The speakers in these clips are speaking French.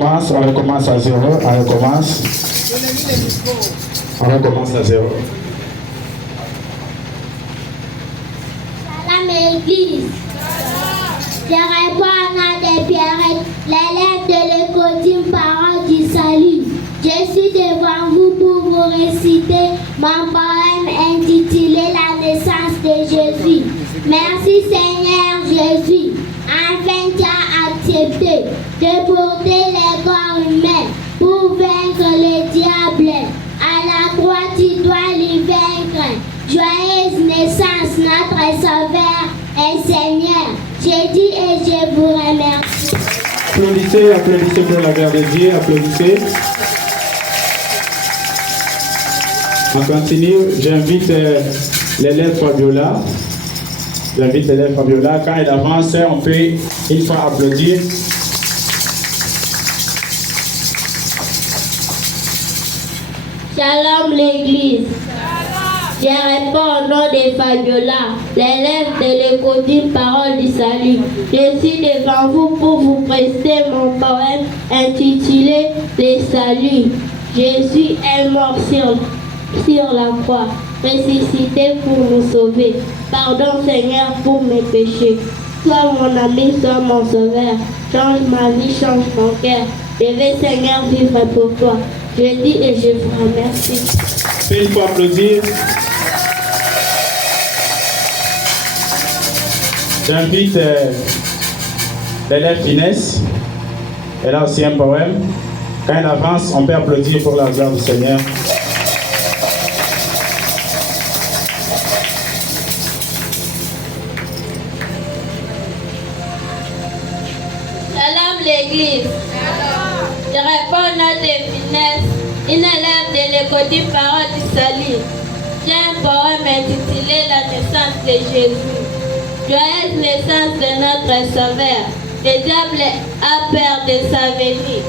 On recommence à zéro. On recommence à zéro. Salam Église. Je réponds à des Pierrettes, l'élève de l'école Parole du Salut. Je suis devant vous pour vous réciter mon poème intitulé La naissance de Jésus. Merci Seigneur Jésus, enfin tu as accepté de porter les corps humains pour vaincre le diable. À la croix tu dois lui vaincre. Joyeuse naissance notre Sauveur et Seigneur. J'ai dit et je vous remercie. Applaudissez, applaudissez pour la gloire de Dieu, applaudissez. On continue, j'invite l'élève Fabiola. Quand elle avance, on peut une fois applaudir. Shalom l'église. Je réponds au nom de Fabiola, l'élève de l'école Parole du Salut. Je suis devant vous pour vous prester mon poème intitulé Le Salut. Jésus est mort sur la croix, ressuscité pour nous sauver. Pardon Seigneur pour mes péchés. Sois mon ami, sois mon sauveur. Change ma vie, change mon cœur. Je vais Seigneur vivre pour toi. Je dis et je vous remercie. Il faut applaudir. J'invite l'élève Inès. Elle a aussi un poème. Quand elle avance, on peut applaudir pour la gloire du Seigneur. Salam l'église. Je réponds au nom de Inès, une élève de l'école Parole du Salut. J'ai un poème intitulé La naissance de Jésus. Joyeuse naissance de notre Sauveur. Le diable a peur de sa venue.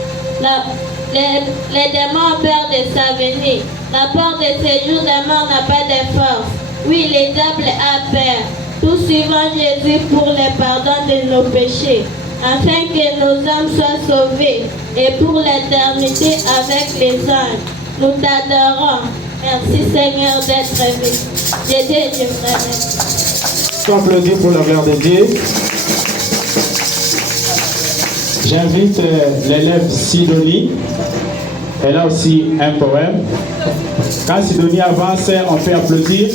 Les démons ont peur de sa venue. La porte de séjour des morts n'a pas de force. Oui, le diable a peur. Tout suivant Jésus pour le pardon de nos péchés, afin que nos âmes soient sauvées et pour l'éternité avec les anges. Nous t'adorons. Merci Seigneur d'être venu. Je vous remercie. On applaudit pour la gloire de Dieu. J'invite l'élève Sidonie. Elle a aussi un poème. Quand Sidonie avance, on peut applaudir.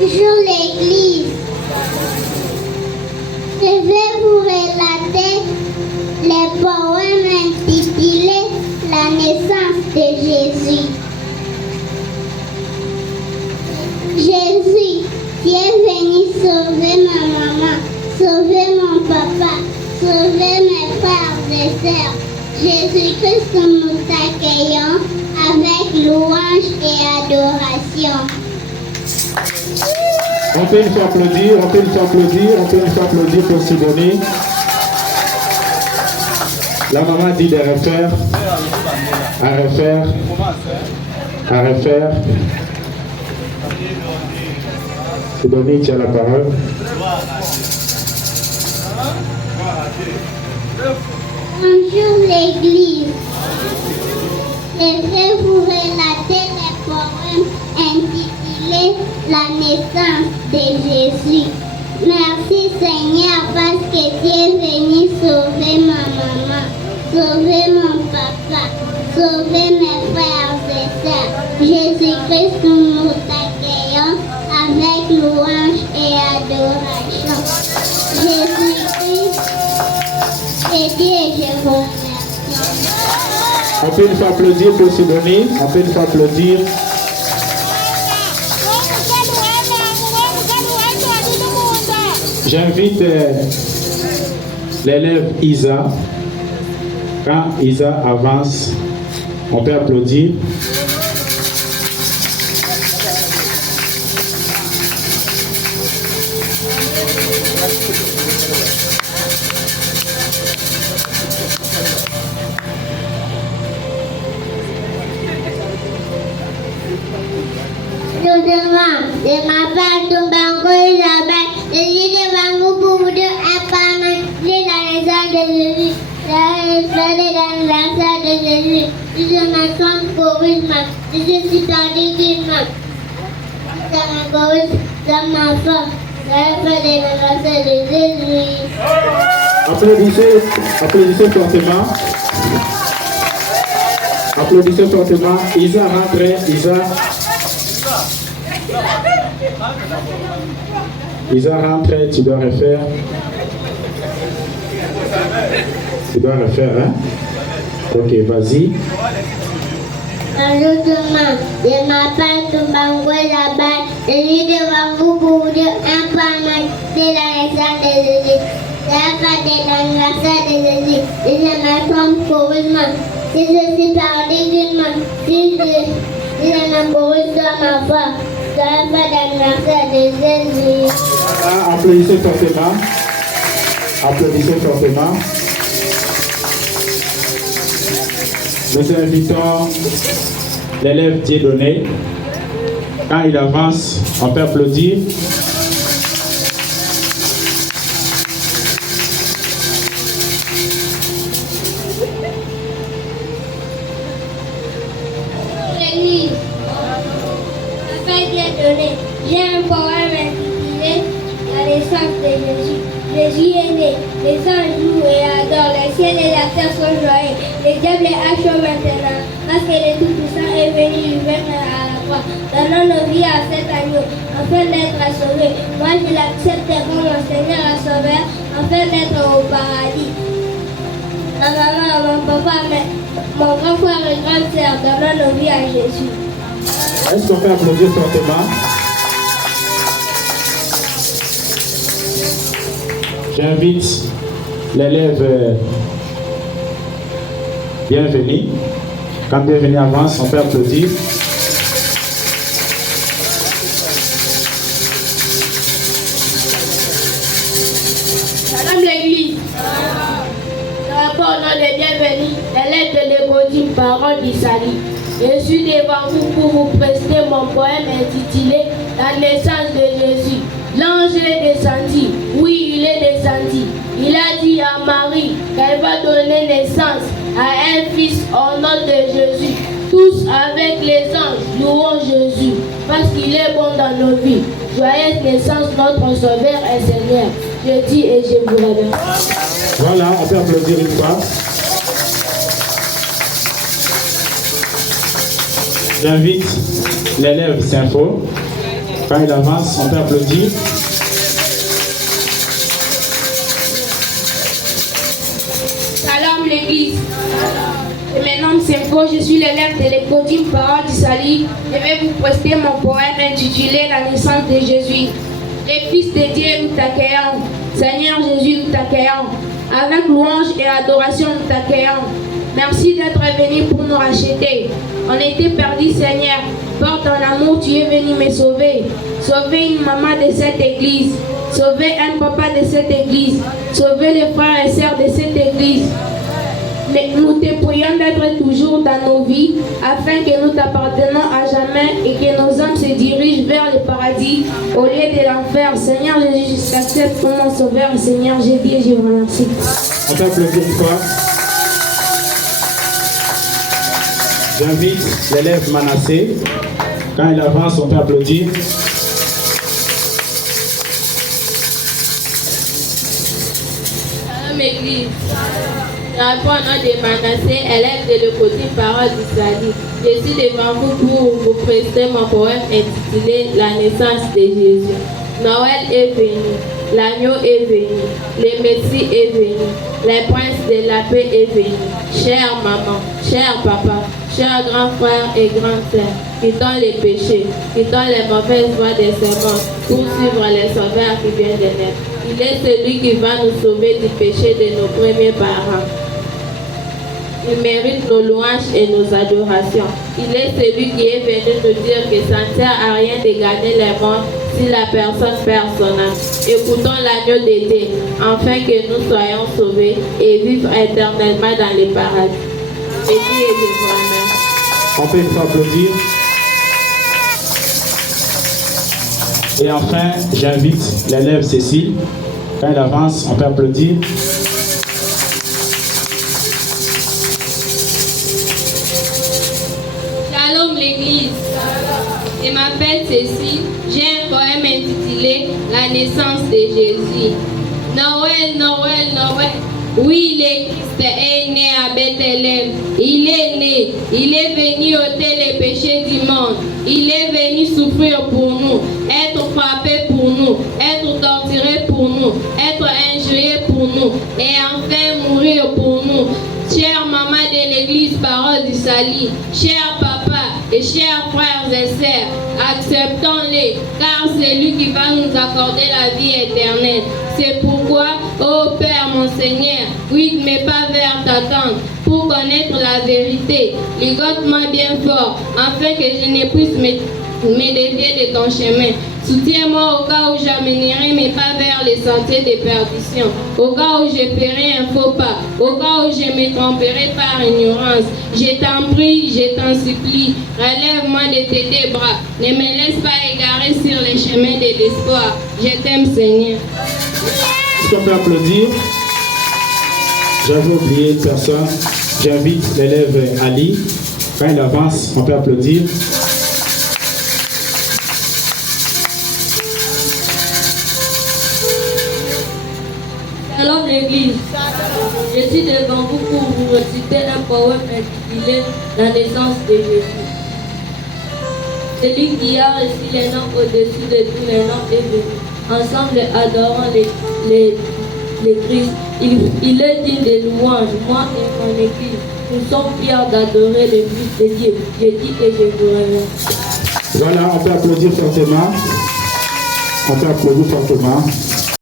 Bonjour l'église. Je vais vous relater les poèmes intitulés La naissance de Jésus. Jésus, tu es venu sauver ma maman, sauver mon papa, sauver mes frères et sœurs. Jésus-Christ, nous t'accueillons avec louange et adoration. On peut une fois applaudir, on peut une fois applaudir, on peut une fois applaudir pour Sidonie. La maman dit de refaire, à refaire, à refaire. Sidonie, tu as la parole. Bonjour l'église. Je vais vous relater les poèmes intitulés La naissance de Jésus. Merci Seigneur parce que tu es venu sauver ma maman, sauver mon papa, sauver mes frères et sœurs. Jésus-Christ, nous t'accueillons avec louange et adoration. Jésus-Christ, je dis et je vous remercie. On peut une fois applaudir pour Sidonie, on peut une fois applaudir. J'invite l'élève Isa. Quand Isa avance, on peut applaudir. de ma part tombe encore Isabelle. Je suis devant vous pour vous dire un pas annoncer la naissance de Jésus. La l'anniversaire de Jésus. Je me sens corrigement. Je suis perdu d'une main. Je me corrige dans ma foi. La fête de l'anniversaire de Jésus. Applaudissez fortement. Applaudissez fortement. Isa rentre. Isa rentre, tu dois refaire. Tu dois refaire, hein? Ok, vas-y. Malheureusement, je m'appelle Tumbango là-bas. Je suis devant vous pour vous dire un peu annoncer la naissance de Jésus. La fête de l'anniversaire de Jésus. Je me trompe corrigement. Si je suis perdu d'une main, si je me corrige dans ma foi, la fête de l'anniversaire de Jésus. Ah, applaudissez fortement. Applaudissez fortement. Nous invitons l'élève Dieudonné. Quand il avance, on peut applaudir. L'église, la fête Dieudonné. J'ai un poème intitulé La naissance de Jésus. Jésus est né, les anges louent et adorent, les ciels et la terre sont joyeux, les diables est chaud maintenant, parce que le Tout-Puissant est venu lui mettre à la croix. Donnons nos vies à cet agneau, afin d'être sauvés. Moi je l'accepte comme mon Seigneur et Sauveur, afin d'être au paradis. Ma maman, mon papa, mon grand frère et grande sœur, donnons nos vies à Jésus. Est-ce qu'on peut applaudir fortement? J'invite l'élève bienvenue. Quand bienvenue avance, on peut applaudir. Salam l'église. Rapport au nom de bienvenue, l'élève de l'école parole d'Isali. Je suis devant vous pour vous prester mon poème intitulé La naissance de Jésus. L'ange est descendu, oui il est descendu. Il a dit à Marie qu'elle va donner naissance à un fils au nom de Jésus. Tous avec les anges louons Jésus parce qu'il est bon dans nos vies. Joyeuse naissance notre Sauveur et Seigneur. Je dis et je vous remercie. Voilà, on peut applaudir une fois. J'invite l'élève Sympho. Quand il avance, on peut applaudir. Salam l'église. Je me nomme Sympho, je suis l'élève de l'école d'une parole d'Isali. Je vais vous prester mon poème intitulé La naissance de Jésus. Les fils de Dieu, nous t'accueillons. Seigneur Jésus, nous t'accueillons. Avec louange et adoration, nous t'accueillons. Merci d'être venu pour nous racheter. On était perdus, Seigneur. Par ton amour, tu es venu me sauver. Sauver une maman de cette église. Sauver un papa de cette église. Sauver les frères et sœurs de cette église. Mais nous te prions d'être toujours dans nos vies, afin que nous t'appartenons à jamais et que nos âmes se dirigent vers le paradis au lieu de l'enfer. Seigneur Jésus, je t'accepte comme mon sauveur. Seigneur, j'ai dit et je vous remercie. On peut applaudir une fois. J'invite l'élève Manassé. Quand il avance, on peut applaudir. Salam Église. Je réponds au nom de Manassé, élève de l'école parole d'Israël. Je suis devant vous pour vous prester mon poème intitulé La naissance de Jésus. Noël est venu, l'agneau est venu, le Messie est venu, le prince de la paix est venu. Chère maman, cher papa, chers grands frères et grandes sœurs, quittons les péchés, quittons les mauvaises voies des serments pour suivre les sauveurs qui viennent de naître. Il est celui qui va nous sauver du péché de nos premiers parents. Il mérite nos louanges et nos adorations. Il est celui qui est venu nous dire que ça ne sert à rien de gagner les mondes si la personne perd son âme. Écoutons l'agneau d'été, afin que nous soyons sauvés et vivre éternellement dans les paradis. Et Dieu est de vous. On peut une fois applaudir. Et enfin, j'invite l'élève Cécile. Quand elle avance, on peut applaudir. Shalom l'église. Je m'appelle Cécile. J'ai un poème intitulé La naissance de Jésus. Noël, Noël, Noël. Oui, le Christ est né à Bethléem. Il est né. Il est venu ôter les péchés du monde. Il est venu souffrir pour nous, être frappé pour nous, être torturé pour nous, être injurié pour nous et enfin mourir pour nous. Chère maman de l'église Parole du Salut, cher papa et chers frères et sœurs, acceptons-les, car c'est lui qui va nous accorder la vie éternelle. C'est pourquoi, ô Père mon Seigneur, guide mes pas vers ta tente, pour connaître la vérité. Ligote-moi bien fort, afin que je ne puisse me dévier de ton chemin. Soutiens-moi au cas où j'amènerai mes pas vers les sentiers de perdition, au cas où je ferai un faux pas, au cas où je me tromperai par ignorance. Je t'en prie, je t'en supplie, relève-moi de tes deux bras. Ne me laisse pas égarer sur les chemins de l'espoir. Je t'aime, Seigneur. Est-ce qu'on peut applaudir? J'avais oublié une personne. J'invite l'élève Ali. Quand il avance, on peut applaudir. Shalom l'église. Je suis devant vous pour vous reciter un poème intitulé La naissance de Jésus. Celui qui a reçu les noms au-dessus de tous les noms est venu. Ensemble adorant le Christ. Il est digne de louange. Moi et mon église, nous sommes fiers d'adorer le Fils de Dieu. Je dis que je vous remercie. Voilà, on peut applaudir fortement. On peut applaudir fortement.